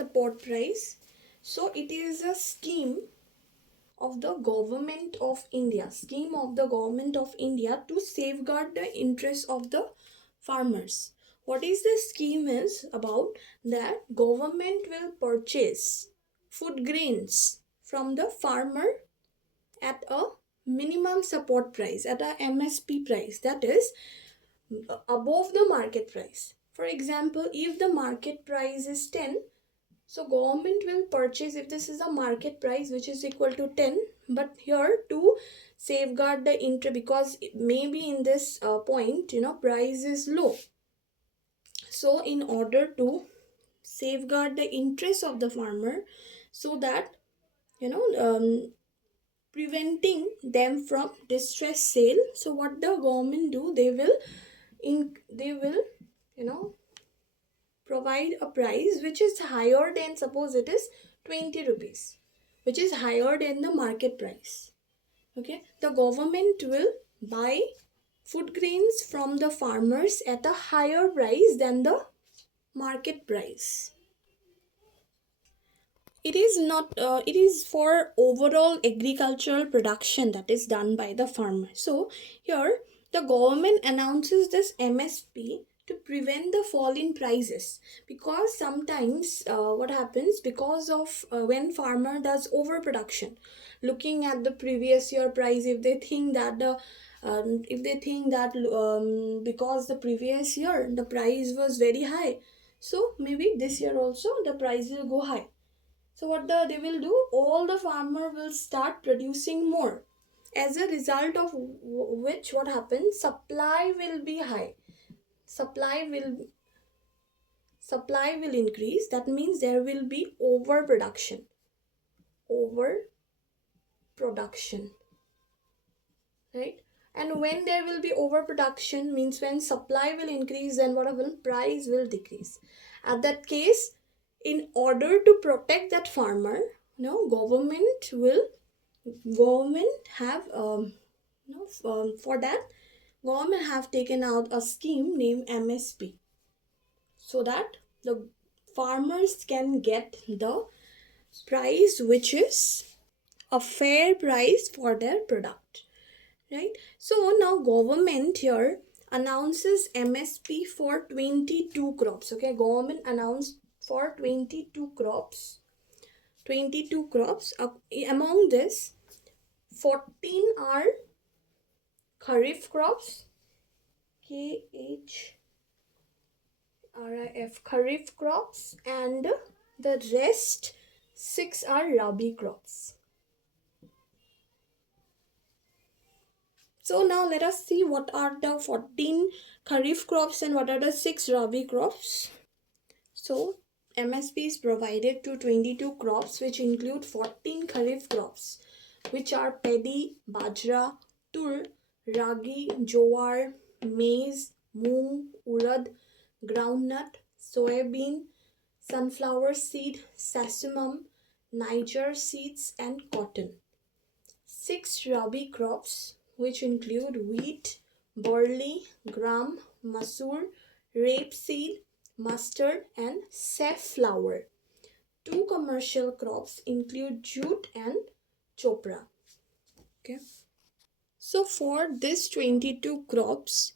support price. So it is a scheme of the government of India, to safeguard the interests of the farmers. What is the scheme is about? That government will purchase food grains from the farmer at a minimum support price, at a MSP price, that is above the market price. For example, if the market price is 10, so government will purchase, if this is a market price which is equal to 10, but here to safeguard the interest, because maybe in this point price is low. So in order to safeguard the interest of the farmer, so that preventing them from distress sale, so what the government do, they will you know provide a price which is higher than, suppose it is 20 rupees, which is higher than the market price. Okay, the government will buy food grains from the farmers at a higher price than the market price. It is not it is for overall agricultural production that is done by the farmer. So here the government announces this MSP to prevent the fall in prices, because sometimes what happens, because of when farmer does overproduction, looking at the previous year price, if they think that because the previous year the price was very high, so maybe this year also the price will go high. So what they will do, all the farmer will start producing more. As a result of which, what happens, supply will be high. Supply will increase. That means there will be overproduction. Right? And when there will be overproduction, means when supply will increase, then what will, price will decrease. At that case, in order to protect that farmer, government have for that, government have taken out a scheme named MSP, so that the farmers can get the price which is a fair price for their product, right? So now government here announces MSP for 22 crops. Okay, government announced for 22 crops. Among this, 14 are kharif crops, kharif crops, and the rest 6 are rabi crops. So now let us see what are the 14 kharif crops and what are the 6 rabi crops. So MSP is provided to 22 crops, which include 14 kharif crops, which are paddy, bajra, tur, ragi, jowar, maize, moong, urad, groundnut, soybean, sunflower seed, sesamum, Niger seeds, and cotton. 6 rabi crops, which include wheat, barley, gram, masoor, rapeseed, mustard, and safflower. 2 commercial crops include jute and chopra. Okay. So for this 22 crops,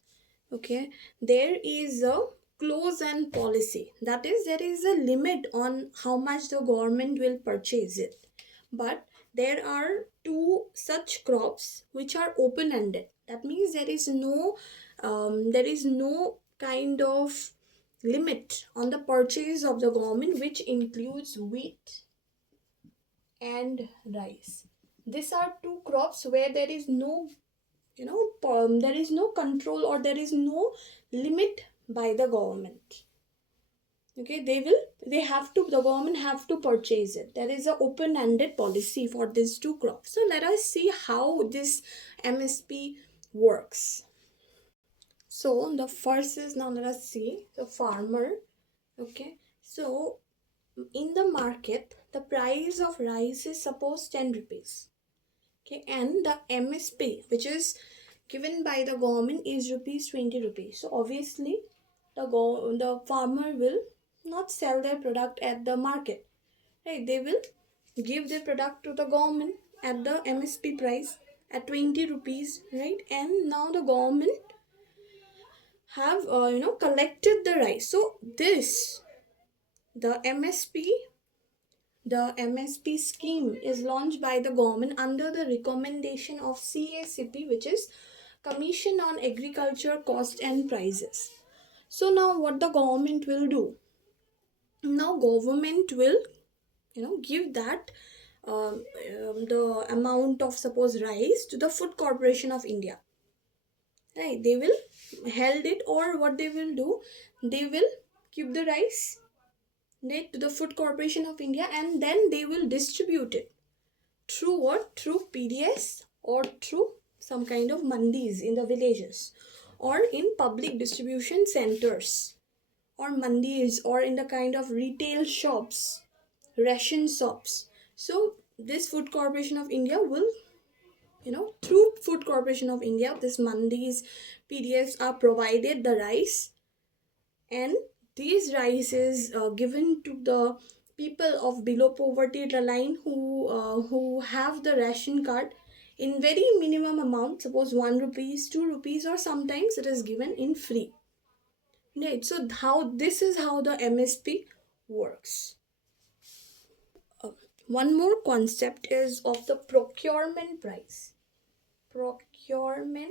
okay, there is a close-end policy. That is, there is a limit on how much the government will purchase it. But there are 2 such crops which are open-ended. That means there is no kind of limit on the purchase of the government, which includes wheat and rice. These are 2 crops where there is no there is no control, or there is no limit by the government. Okay, the government have to purchase it. There is an open-ended policy for these 2 crops. So let us see how this MSP works. So the first is, now let us see the farmer. Okay, so in the market, the price of rice is suppose 10 rupees. Okay, and the MSP, which is given by the government, is rupees 20 rupees. So obviously the farmer will not sell their product at the market, right? They will give their product to the government at the MSP price at 20 rupees, right? And now the government have collected the rice. So this the MSP the MSP scheme is launched by the government under the recommendation of CACP, which is Commission on Agriculture Cost and Prices. So now what the government will do? Now government will give that the amount of suppose rice to the Food Corporation of India, right? They will held it, or what they will do, they will keep the rice, right, to the Food Corporation of India, and then they will distribute it through what, through PDS or through some kind of mandis in the villages, or in public distribution centers, or mandis, or in the kind of retail shops, ration shops. So this Food Corporation of India will, through Food Corporation of India, this mandis, PDFs are provided the rice, and these rice is given to the people of below poverty line who have the ration card in very minimum amount, suppose 1 rupees, 2 rupees, or sometimes it is given in free, right? So how this is how the MSP works. One more concept is of the procurement price. Procurement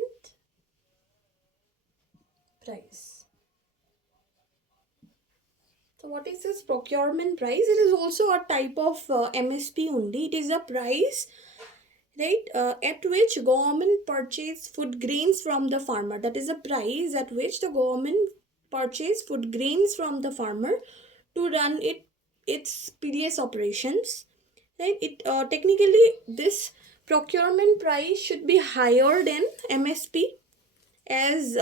price. So what is this procurement price? It is also a type of MSP only. It is a price, right, at which government purchase food grains from the farmer. That is a price at which the government purchase food grains from the farmer to run its PDS operations, right? It technically this procurement price should be higher than MSP, as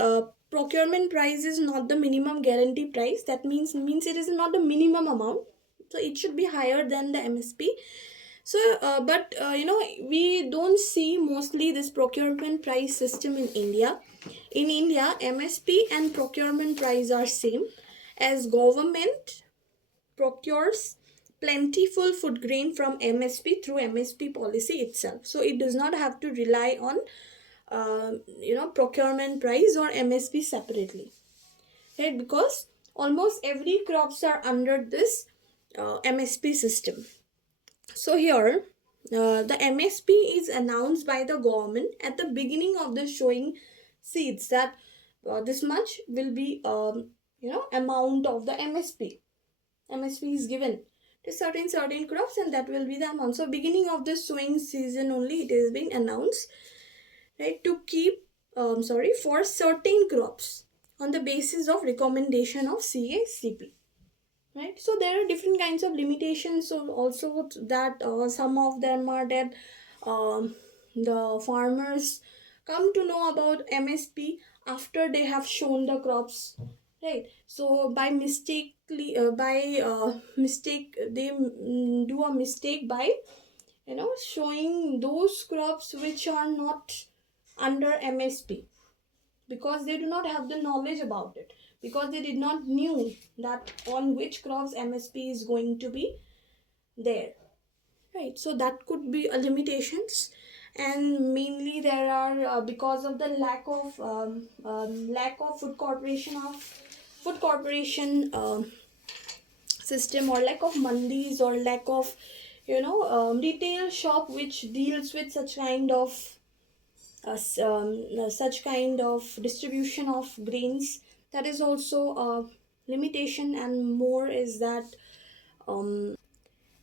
procurement price is not the minimum guarantee price. That means it is not the minimum amount, so it should be higher than the MSP. So but we don't see mostly this procurement price system in India. In India, MSP and procurement price are same, as government procures plentiful food grain from MSP through MSP policy itself. So it does not have to rely on procurement price or MSP separately, right? Because almost every crops are under this MSP system. So here the MSP is announced by the government at the beginning of the showing seeds that this much will be amount of the MSP. MSP is given to certain crops, and that will be the amount. So beginning of the sowing season only it is being announced, right, to keep for certain crops on the basis of recommendation of CACP, right? So there are different kinds of limitations. So also that some of them are that the farmers come to know about MSP after they have shown the crops, right? So by mistakenly mistake they do a mistake by showing those crops which are not under MSP, because they do not have the knowledge about it, because they did not knew that on which crops MSP is going to be there, right? So that could be a limitations. And mainly there are because of the lack of food corporation system, or lack of mandis, or lack of retail shop which deals with such kind of distribution of grains. That is also a limitation. And more is that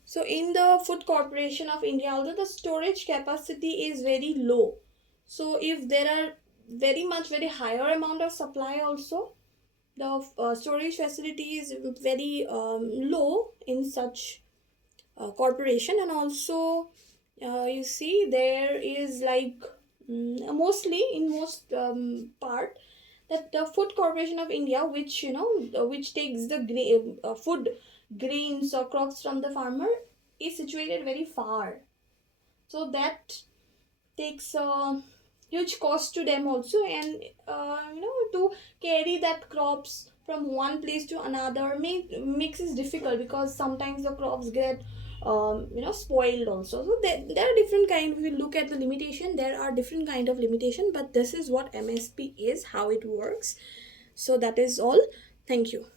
so in the Food Corporation of India, although the storage capacity is very low, so if there are very higher amount of supply also, the storage facility is very low in such corporation. And also you see there is like mostly in most part, that the Food Corporation of India, which which takes the food grains or crops from the farmer, is situated very far. So that takes a huge cost to them also. And to carry that crops from one place to another makes it difficult, because sometimes the crops get spoiled also. So there are different kind. If we look at the limitation, there are different kind of limitation, but this is what MSP is, how it works. So that is all. Thank you.